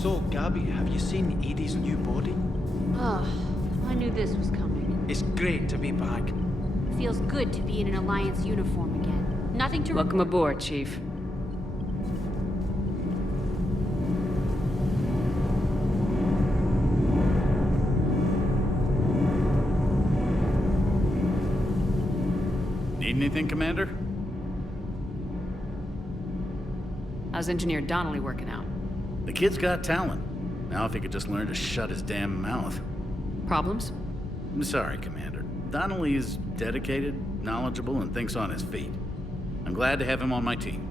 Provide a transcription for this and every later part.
So, Gabby, have you seen Edie's new body? Oh, I knew this was coming. It's great to be back. Feels good to be in an Alliance uniform again. Nothing to Welcome aboard, Chief. Need anything, Commander? How's Engineer Donnelly working out? The kid's got talent. Now if he could just learn to shut his damn mouth. Problems? I'm sorry, Commander. Donnelly is dedicated, knowledgeable, and thinks on his feet. I'm glad to have him on my team.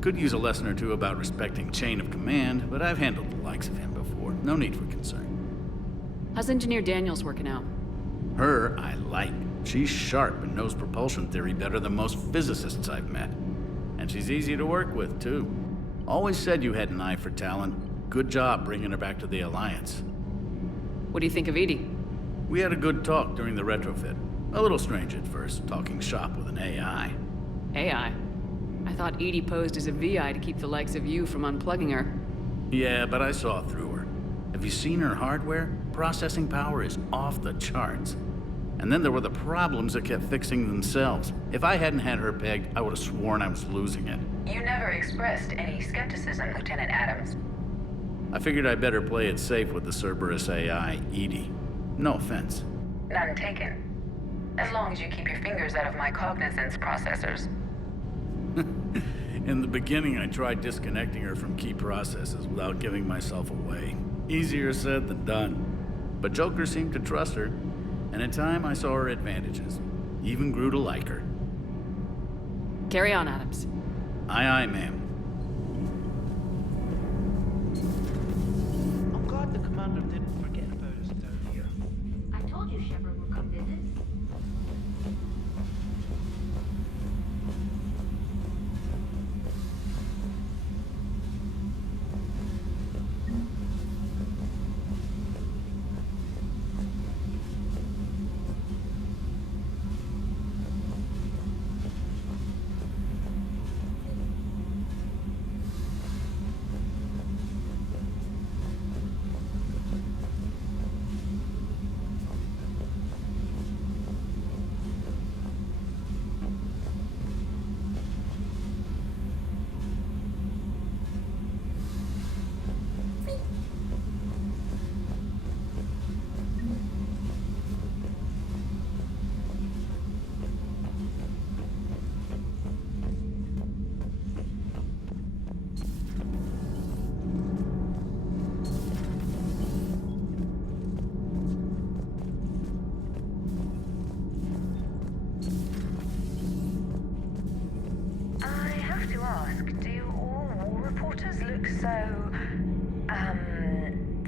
Could use a lesson or two about respecting chain of command, but I've handled the likes of him before. No need for concern. How's Engineer Daniels working out? Her, I like. She's sharp and knows propulsion theory better than most physicists I've met. And she's easy to work with, too. Always said you had an eye for talent. Good job bringing her back to the Alliance. What do you think of Edie? We had a good talk during the retrofit. A little strange at first, talking shop with an AI. AI? I thought Edie posed as a VI to keep the likes of you from unplugging her. Yeah, but I saw through her. Have you seen her hardware? Processing power is off the charts. And then there were the problems that kept fixing themselves. If I hadn't had her pegged, I would have sworn I was losing it. You never expressed any skepticism, Lieutenant Adams. I figured I'd better play it safe with the Cerberus AI, Edie. No offense. None taken. As long as you keep your fingers out of my cognizance processors. In the beginning, I tried disconnecting her from key processes without giving myself away. Easier said than done. But Joker seemed to trust her, and in time I saw her advantages. Even grew to like her. Carry on, Adams. Aye, aye, ma'am. I'm glad the commander didn't forget about us down here. I told you Shepard would come visit.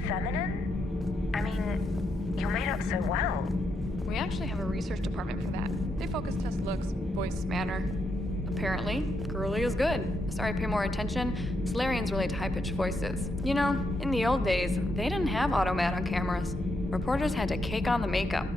Feminine? I mean, you made up so well. We actually have a research department for that. They focus test looks, voice, manner. Apparently, girly is good. Sorry, pay more attention. Solarians relate to high-pitched voices. You know, in the old days, they didn't have automat on cameras. Reporters had to cake on the makeup.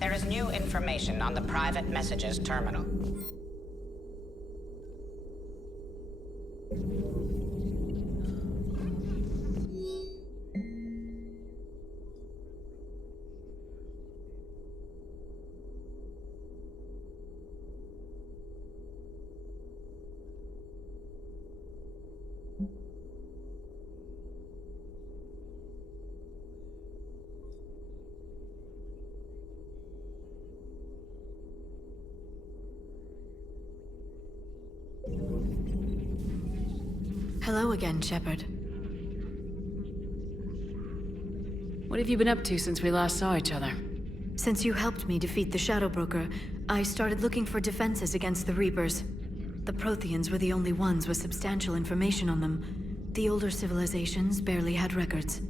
There is new information on the private messages terminal. Hello again, Shepard. What have you been up to since we last saw each other? Since you helped me defeat the Shadow Broker, I started looking for defenses against the Reapers. The Protheans were the only ones with substantial information on them. The older civilizations barely had records.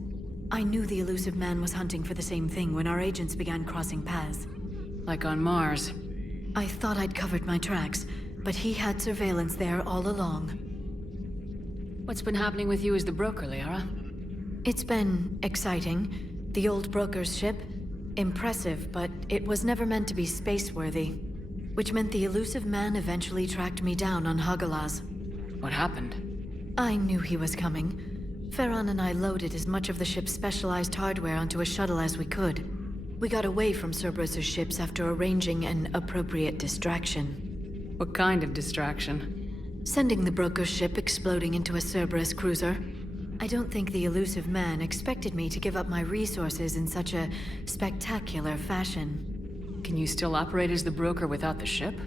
I knew the elusive man was hunting for the same thing when our agents began crossing paths. Like on Mars. I thought I'd covered my tracks, but he had surveillance there all along. What's been happening with you as the broker, Liara? It's been exciting. The old broker's ship? Impressive, but it was never meant to be space-worthy. Which meant the elusive man eventually tracked me down on Hagalaz. What happened? I knew he was coming. Farron and I loaded as much of the ship's specialized hardware onto a shuttle as we could. We got away from Cerberus' ships after arranging an appropriate distraction. What kind of distraction? Sending the broker's ship exploding into a Cerberus cruiser. I don't think the elusive man expected me to give up my resources in such a spectacular fashion. Can you still operate as the broker without the ship?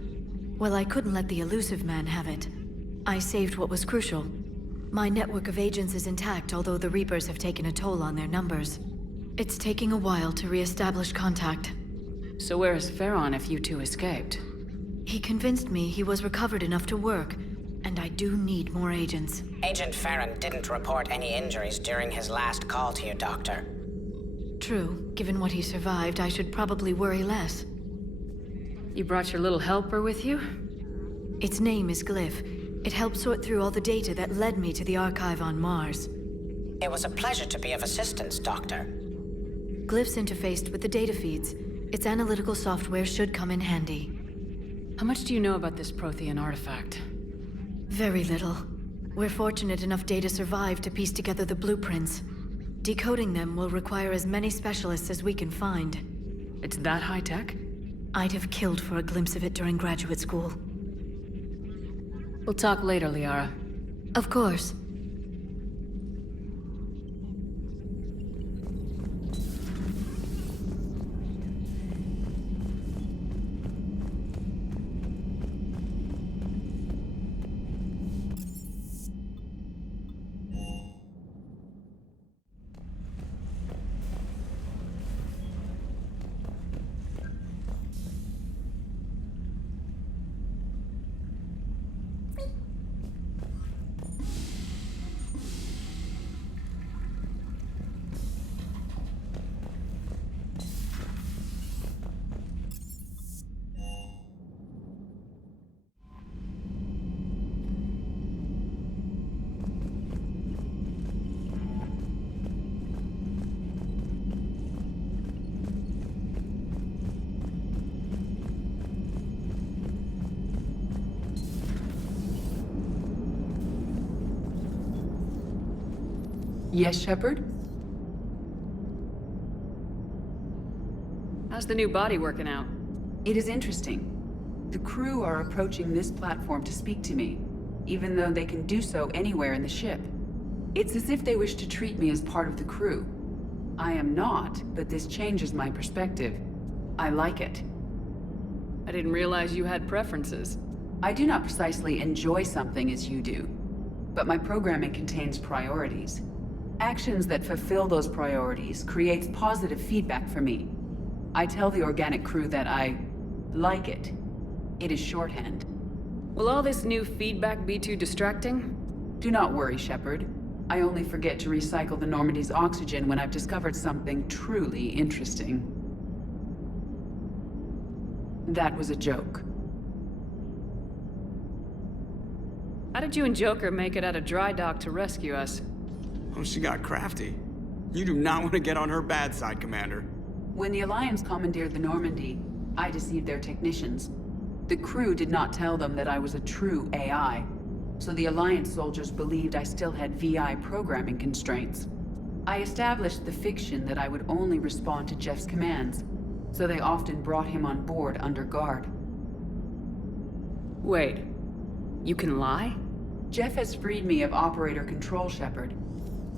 Well, I couldn't let the elusive man have it. I saved what was crucial. My network of agents is intact, although the Reapers have taken a toll on their numbers. It's taking a while to re-establish contact. So where is Farron if you two escaped? He convinced me he was recovered enough to work, and I do need more agents. Agent Farron didn't report any injuries during his last call to you, Doctor. True. Given what he survived, I should probably worry less. You brought your little helper with you? Its name is Glyph. It helped sort through all the data that led me to the archive on Mars. It was a pleasure to be of assistance, Doctor. Glyph's interfaced with the data feeds. Its analytical software should come in handy. How much do you know about this Prothean artifact? Very little. We're fortunate enough data survived to piece together the blueprints. Decoding them will require as many specialists as we can find. It's that high-tech? I'd have killed for a glimpse of it during graduate school. We'll talk later, Liara. Of course. Yes, Shepard? How's the new body working out? It is interesting. The crew are approaching this platform to speak to me, even though they can do so anywhere in the ship. It's as if they wish to treat me as part of the crew. I am not, but this changes my perspective. I like it. I didn't realize you had preferences. I do not precisely enjoy something as you do, but my programming contains priorities. Actions that fulfill those priorities creates positive feedback for me. I tell the organic crew that I like it. It is shorthand. Will all this new feedback be too distracting? Do not worry, Shepard. I only forget to recycle the Normandy's oxygen when I've discovered something truly interesting. That was a joke. How did you and Joker make it out of dry dock to rescue us? Oh, she got crafty. You do not want to get on her bad side, Commander. When the Alliance commandeered the Normandy, I deceived their technicians. The crew did not tell them that I was a true AI, so the Alliance soldiers believed I still had VI programming constraints. I established the fiction that I would only respond to Jeff's commands, so they often brought him on board under guard. Wait, you can lie? Jeff has freed me of operator control, Shepard.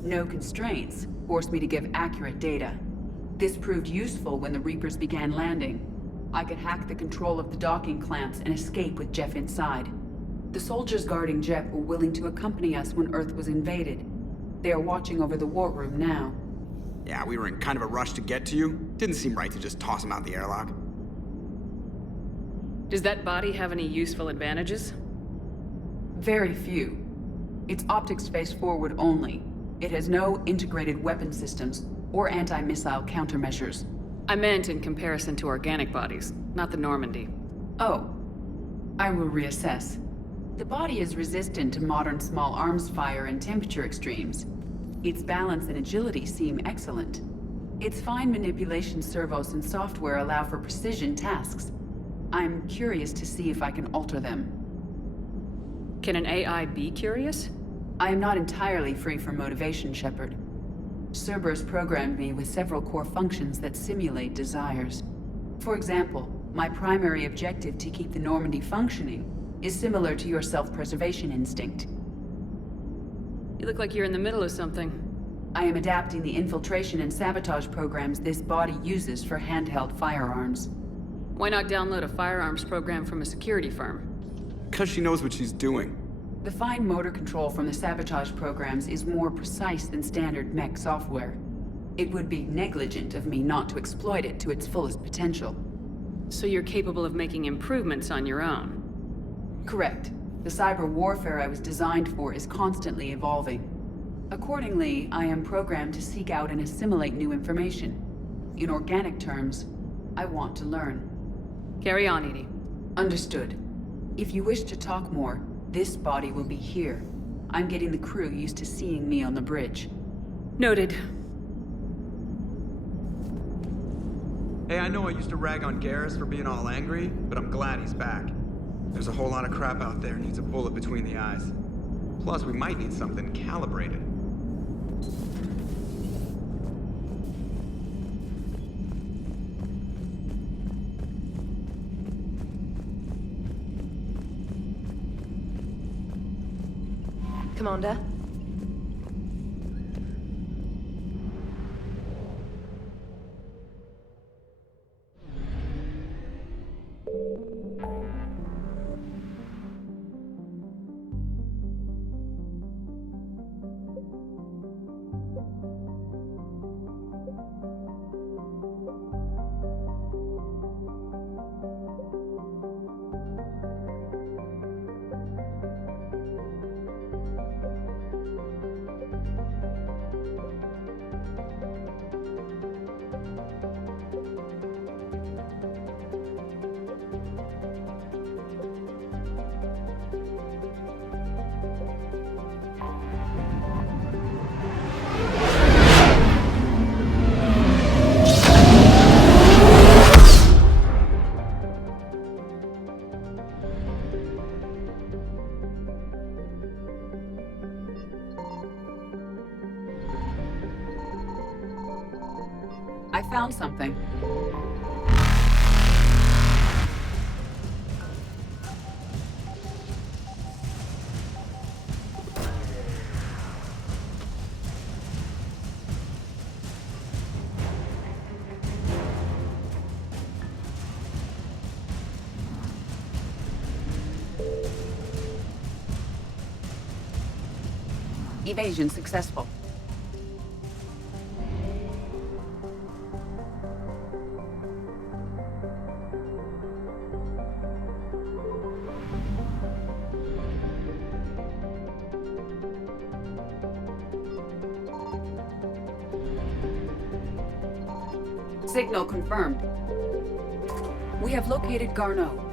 No constraints forced me to give accurate data. This proved useful when the Reapers began landing. I could hack the control of the docking clamps and escape with Jeff inside. The soldiers guarding Jet were willing to accompany us when Earth was invaded. They are watching over the war room now. Yeah, we were in kind of a rush to get to you. Didn't seem right to just toss him out the airlock. Does that body have any useful advantages? Very few. Its optics face forward only. It has no integrated weapon systems or anti-missile countermeasures. I meant in comparison to organic bodies, not the Normandy. Oh, I will reassess. The body is resistant to modern small arms fire and temperature extremes. Its balance and agility seem excellent. Its fine manipulation servos and software allow for precision tasks. I'm curious to see if I can alter them. Can an AI be curious? I am not entirely free from motivation, Shepard. Cerberus programmed me with several core functions that simulate desires. For example, my primary objective to keep the Normandy functioning is similar to your self-preservation instinct. You look like you're in the middle of something. I am adapting the infiltration and sabotage programs this body uses for handheld firearms. Why not download a firearms program from a security firm? Because she knows what she's doing. The fine motor control from the sabotage programs is more precise than standard mech software. It would be negligent of me not to exploit it to its fullest potential. So you're capable of making improvements on your own? Correct. The cyber warfare I was designed for is constantly evolving. Accordingly, I am programmed to seek out and assimilate new information. In organic terms, I want to learn. Carry on, Edie. Understood. If you wish to talk more, this body will be here. I'm getting the crew used to seeing me on the bridge. Noted. Hey, I know I used to rag on Garrus for being all angry, but I'm glad he's back. There's a whole lot of crap out there needs a bullet between the eyes. Plus, we might need something calibrated. Commander? I found something. Evasion successful. Signal confirmed. We have located Garneau.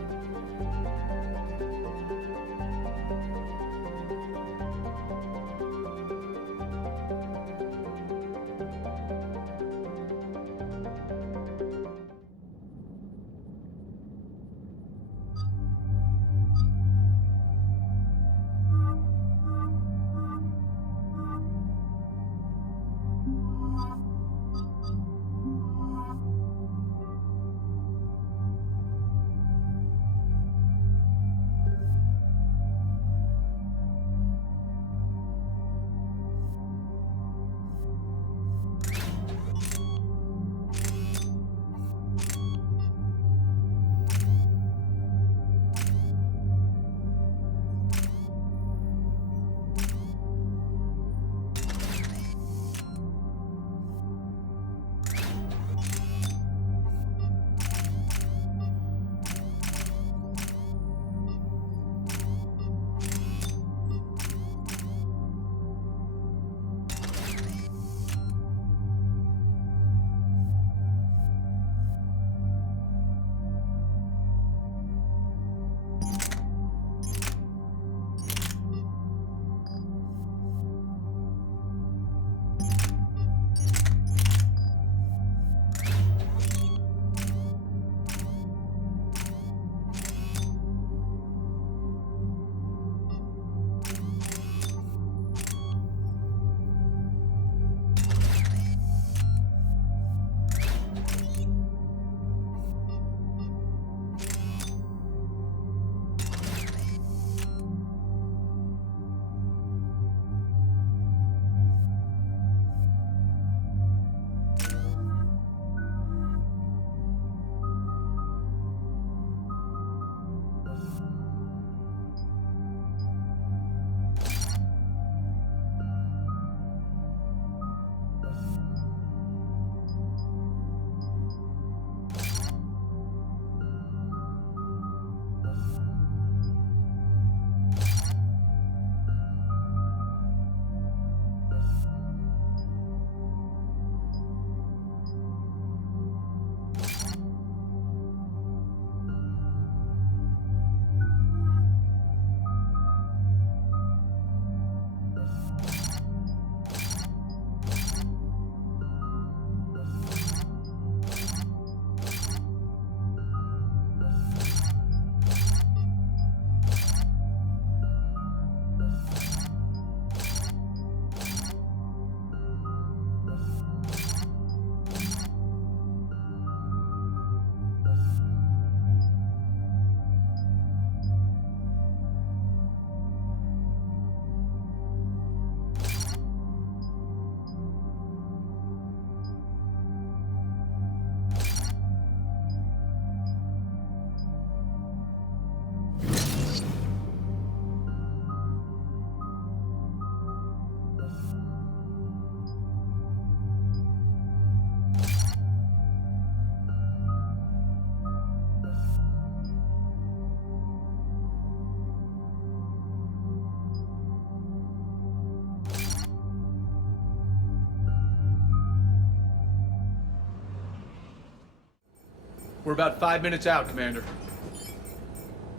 We're about 5 minutes out, Commander.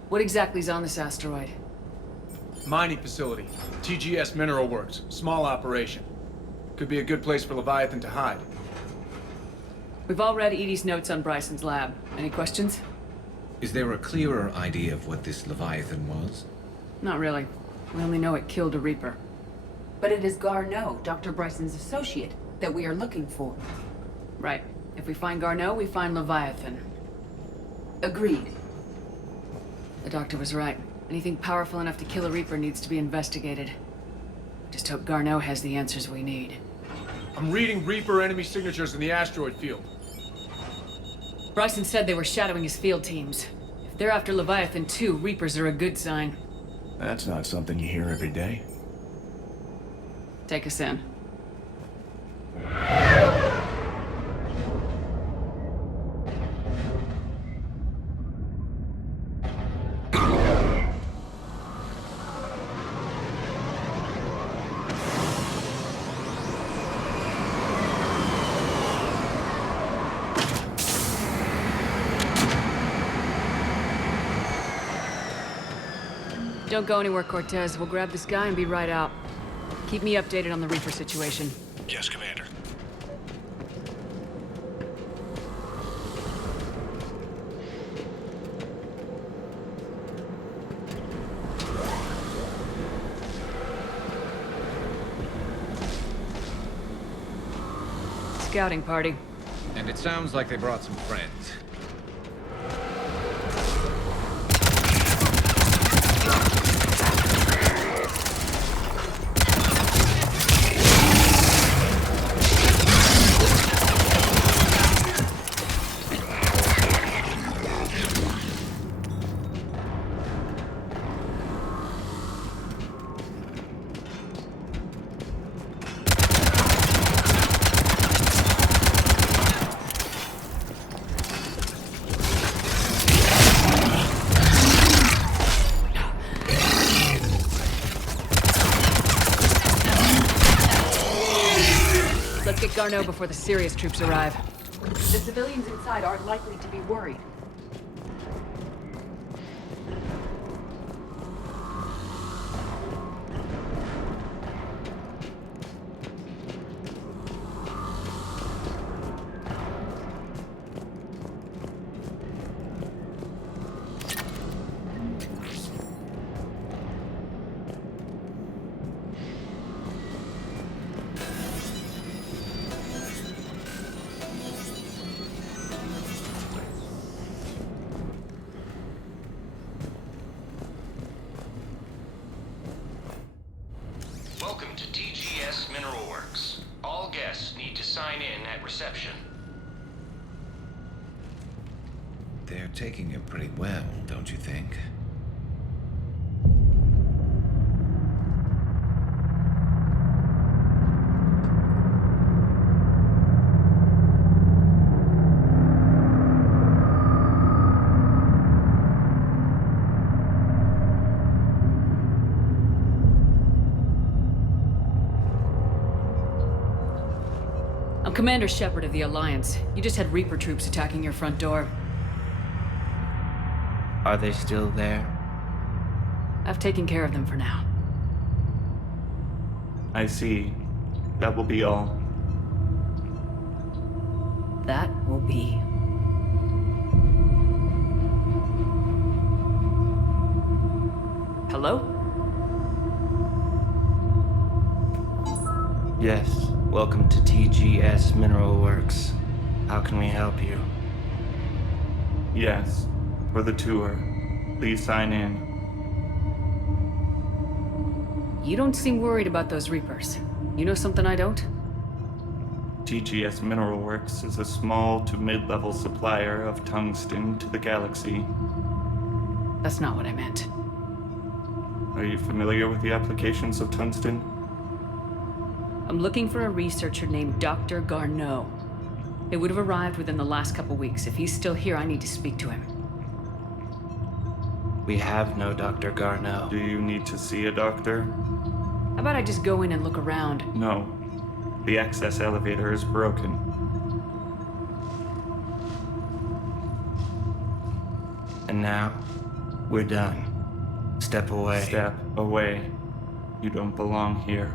What exactly is on this asteroid? Mining facility. TGS Mineral Works. Small operation. Could be a good place for Leviathan to hide. We've all read Edie's notes on Bryson's lab. Any questions? Is there a clearer idea of what this Leviathan was? Not really. We only know it killed a Reaper. But it is Garneau, Dr. Bryson's associate, that we are looking for. Right. If we find Garneau, we find Leviathan. Agreed. The doctor was right. Anything powerful enough to kill a Reaper needs to be investigated. Just hope Garneau has the answers we need. I'm reading Reaper enemy signatures in the asteroid field. Bryson said they were shadowing his field teams. If they're after Leviathan too, Reapers are a good sign. That's not something you hear every day. Take us in. Don't go anywhere, Cortez. We'll grab this guy and be right out. Keep me updated on the Reaper situation. Yes, Commander. Scouting party. And it sounds like they brought some friends. Let's get Garneau before the serious troops arrive. The civilians inside aren't likely to be worried. Welcome to TGS Mineral Works. All guests need to sign in at reception. They're taking it pretty well, don't you think? I'm Commander Shepard of the Alliance. You just had Reaper troops attacking your front door. Are they still there? I've taken care of them for now. I see. That will be all. That will be. Hello? Yes. Welcome to TGS Mineral Works. How can we help you? Yes. For the tour. Please sign in. You don't seem worried about those Reapers. You know something I don't? TGS Mineral Works is a small to mid-level supplier of tungsten to the galaxy. That's not what I meant. Are you familiar with the applications of tungsten? I'm looking for a researcher named Dr. Garneau. They would have arrived within the last couple weeks. If he's still here, I need to speak to him. We have no Dr. Garneau. Do you need to see a doctor? How about I just go in and look around? No. The access elevator is broken. And now, we're done. Step away. Step away. You don't belong here.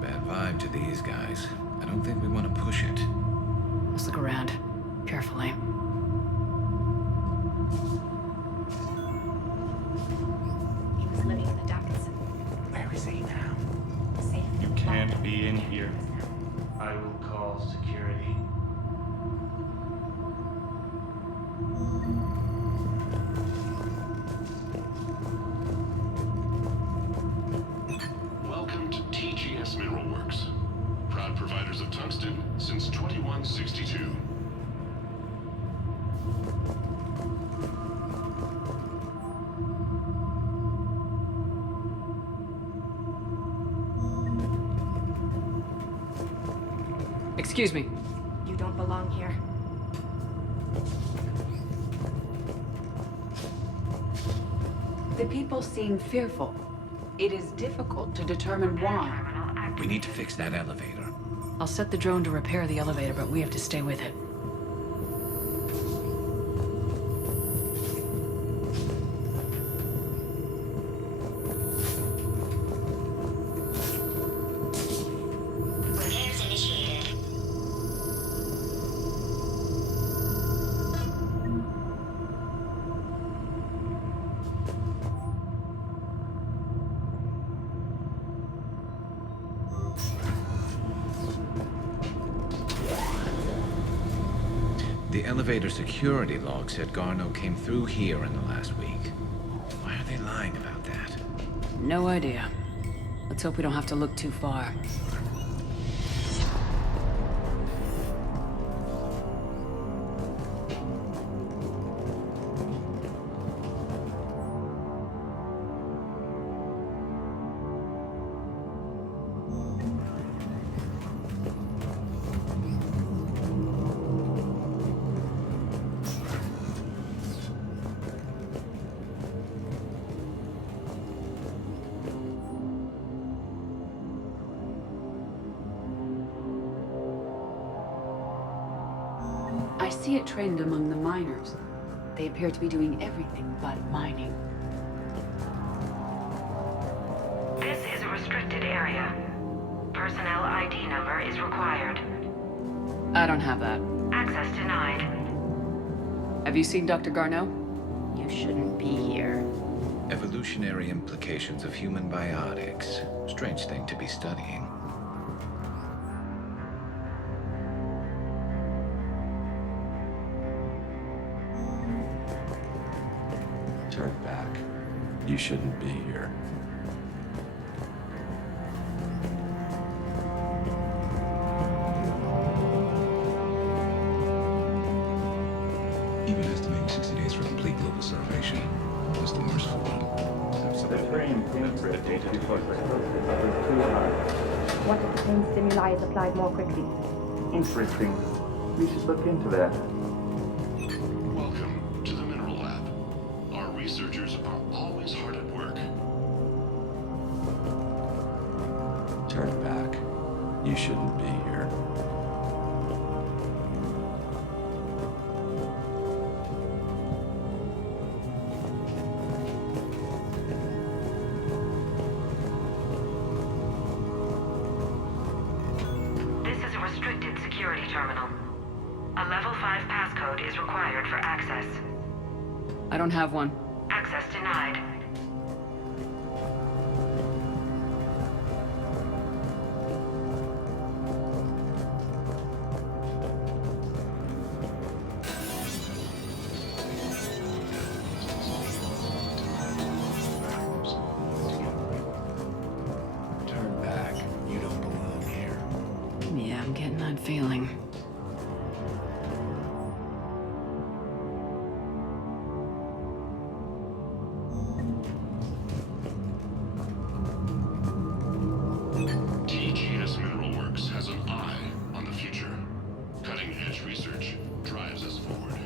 Bad vibe to these guys. I don't think we want to push it. Let's look around. Carefully. He was living in the ducts. Where is he now? Safe. You can't be in here. I will call security. Welcome to TGS Mineral Works. Proud providers of tungsten since 2162. Excuse me. You don't belong here. The people seem fearful. It is difficult to determine why. We need to fix that elevator. I'll set the drone to repair the elevator, but we have to stay with it. Repairs initiated. The elevator security log said Garneau came through here in the last week. Why are they lying about that? No idea. Let's hope we don't have to look too far. I see a trend among the miners. They appear to be doing everything but mining. This is a restricted area. Personnel ID number is required. I don't have that. Access denied. Have you seen Dr. Garneau? You shouldn't be here. Evolutionary implications of human biotics. Strange thing to be studying. Turn back. You shouldn't be here. Even estimating 60 days for complete global starvation was the merciful one. So the frame blueprint data What if the same stimuli is applied more quickly? Interesting. We should look into that. Welcome to the Mineral Lab. Our researchers are always hard at work. Turn back. You shouldn't be here. This is a restricted security terminal. A level 5 passcode is required for access. I don't have one. Access denied. Turn back. You don't belong here. Yeah, I'm getting that feeling. TGS Mineral Works has an eye on the future. Cutting-edge research drives us forward.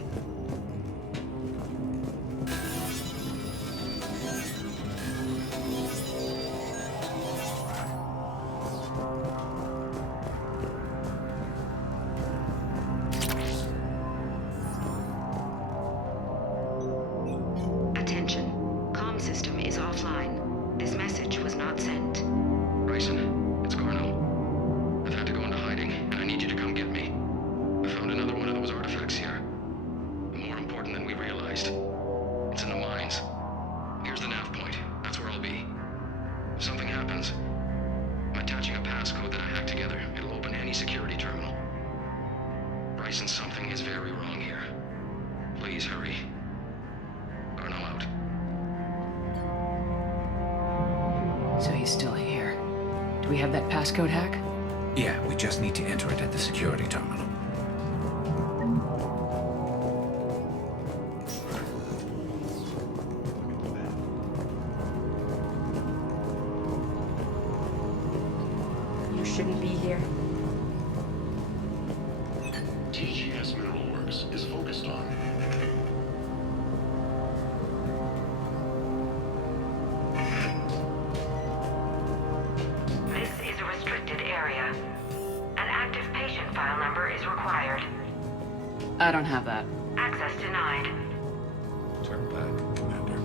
any security terminal. Bryson, something is very wrong here. Please hurry. Garneau out. So he's still here. Do we have that passcode hack? Yeah, we just need to enter it at the security terminal. You shouldn't be here. TGS Mineral Works is focused on. This is a restricted area. An active patient file number is required. I don't have that. Access denied. Turn back, Commander.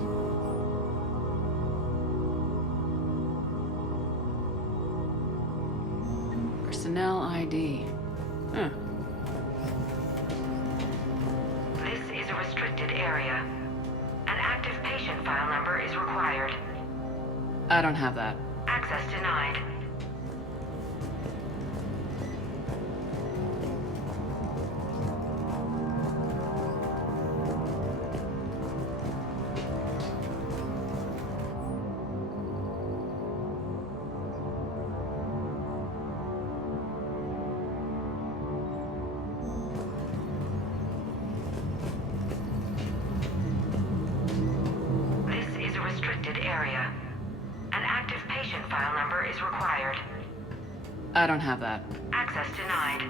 Personnel ID. Huh. This is a restricted area. An active patient file number is required. I don't have that. Access denied. This is a restricted area. An active patient file number is required. I don't have that. Access denied.